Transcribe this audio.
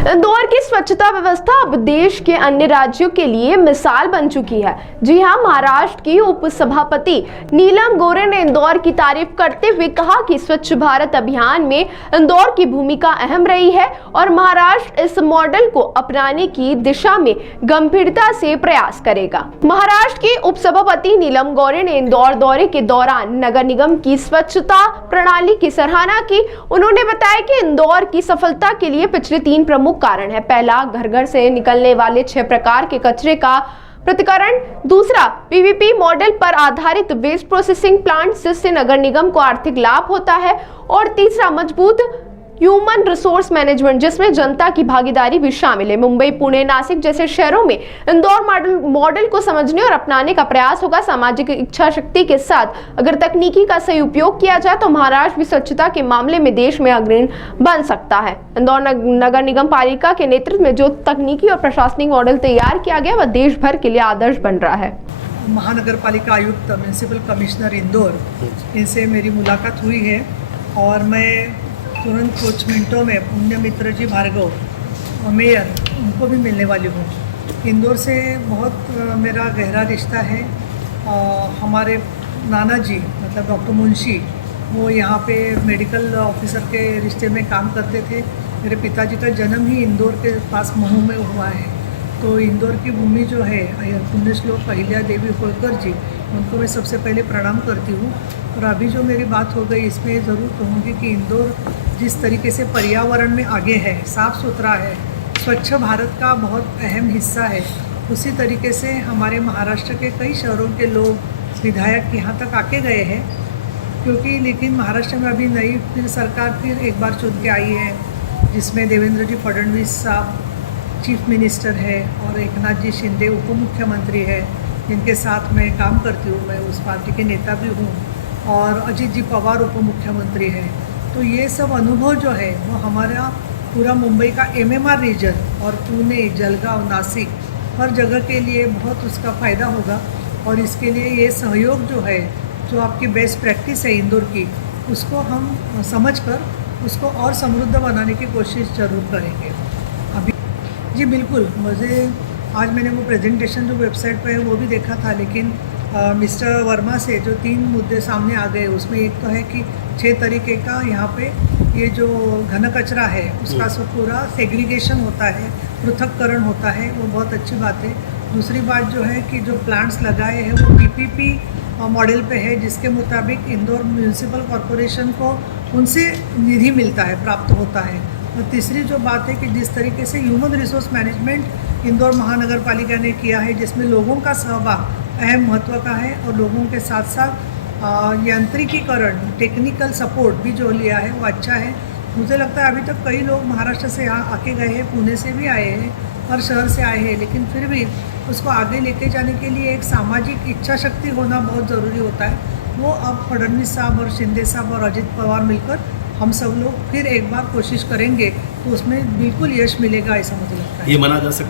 इंदौर की स्वच्छता व्यवस्था अब देश के अन्य राज्यों के लिए मिसाल बन चुकी है। जी हां, महाराष्ट्र की उपसभापति नीलम गोरे ने इंदौर की तारीफ करते हुए कहा कि स्वच्छ भारत अभियान में इंदौर की भूमिका अहम रही है और महाराष्ट्र इस मॉडल को अपनाने की दिशा में गंभीरता से प्रयास करेगा। महाराष्ट्र की उपसभापति नीलम गोरे ने इंदौर दौरे के दौरान नगर निगम की स्वच्छता प्रणाली की सराहना की। उन्होंने बताया कि इंदौर की सफलता के लिए पिछले 3 प्रमुख कारण है। पहला, घर घर से निकलने वाले 6 प्रकार के कचरे का पृथक्करण। दूसरा, पीवीपी मॉडल पर आधारित वेस्ट प्रोसेसिंग प्लांट, जिससे नगर निगम को आर्थिक लाभ होता है। और तीसरा, मजबूत ह्यूमन रिसोर्स मैनेजमेंट, जिसमें जनता की भागीदारी भी शामिल है। मुंबई, पुणे, नासिक जैसे शहरों में इंदौर मॉडल को समझने और अपनाने का प्रयास होगा। सामाजिक इच्छा शक्ति के साथ अगर तकनीकी का सही उपयोग किया जाए तो महाराष्ट्र भी स्वच्छता के मामले में देश में अग्रणी बन सकता है। इंदौर नगर निगम पालिका के नेतृत्व में जो तकनीकी और प्रशासनिक मॉडल तैयार किया गया वह देश भर के लिए आदर्श बन रहा है। महानगर पालिका आयुक्त, म्यूनिसिपल कमिश्नर इंदौर, इनसे मेरी मुलाकात हुई है और मैं तुरंत कुछ मिनटों में पुण्य मित्र जी भार्गव मेयर उनको भी मिलने वाली हूँ। इंदौर से बहुत मेरा गहरा रिश्ता है। हमारे नाना जी मतलब डॉक्टर मुंशी, वो यहाँ पे मेडिकल ऑफिसर के रिश्ते में काम करते थे। मेरे पिताजी का जन्म ही इंदौर के पास महू में हुआ है। तो इंदौर की भूमि जो है पुण्यश्लोक अहिल्या देवी होलकर जी, उनको मैं सबसे पहले प्रणाम करती हूँ। और अभी जो मेरी बात हो गई इसमें ज़रूर कहूँगी कि इंदौर जिस तरीके से पर्यावरण में आगे है, साफ़ सुथरा है, स्वच्छ भारत का बहुत अहम हिस्सा है, उसी तरीके से हमारे महाराष्ट्र के कई शहरों के लोग विधायक यहाँ तक आके गए हैं। क्योंकि लेकिन महाराष्ट्र में अभी नई फिर सरकार फिर एक बार चुन के आई है, जिसमें देवेंद्र जी फडणवीस साहब चीफ मिनिस्टर है और एकनाथ जी शिंदे उप मुख्यमंत्री है, जिनके साथ मैं काम करती हूँ। मैं उस पार्टी के नेता भी हूँ। और अजीत जी पवार उप मुख्यमंत्री हैं। तो ये सब अनुभव जो है वो हमारा पूरा मुंबई का MMR रीजन और पुणे, जलगांव, नासिक हर जगह के लिए बहुत उसका फ़ायदा होगा। और इसके लिए ये सहयोग जो है, जो आपकी बेस्ट प्रैक्टिस है इंदौर की, उसको हम समझकर उसको और समृद्ध बनाने की कोशिश ज़रूर करेंगे। अभी जी बिल्कुल, मुझे आज मैंने वो प्रेजेंटेशन जो वेबसाइट पे है वो भी देखा था, लेकिन मिस्टर वर्मा से जो 3 मुद्दे सामने आ गए, उसमें एक तो है कि 6 तरीके का यहाँ पे ये जो घन कचरा है उसका सब पूरा सेग्रीगेशन होता है, पृथक्करण होता है, वो बहुत अच्छी बात है। दूसरी बात जो है कि जो प्लांट्स लगाए हैं वो PPP मॉडल पे है, जिसके मुताबिक इंदौर म्यूनिसिपल कॉरपोरेशन को उनसे निधि मिलता है, प्राप्त होता है। और तीसरी जो बात है कि जिस तरीके से ह्यूमन रिसोर्स मैनेजमेंट इंदौर महानगर पालिका ने किया है, जिसमें लोगों का सहभाग अहम महत्व का है और लोगों के साथ साथ यांत्रिकीकरण, टेक्निकल सपोर्ट भी जो लिया है वो अच्छा है। मुझे लगता है अभी तक कई लोग महाराष्ट्र से यहाँ आके गए हैं, पुणे से भी आए हैं, हर शहर से आए हैं, लेकिन फिर भी उसको आगे लेके जाने के लिए एक सामाजिक इच्छा शक्ति होना बहुत ज़रूरी होता है। वो अब फडणवीस साहब और शिंदे साहब और अजित पवार मिलकर हम सब लोग फिर एक बार कोशिश करेंगे तो उसमें बिल्कुल यश मिलेगा, ऐसा मुझे लगता है। ये माना जा सकता है।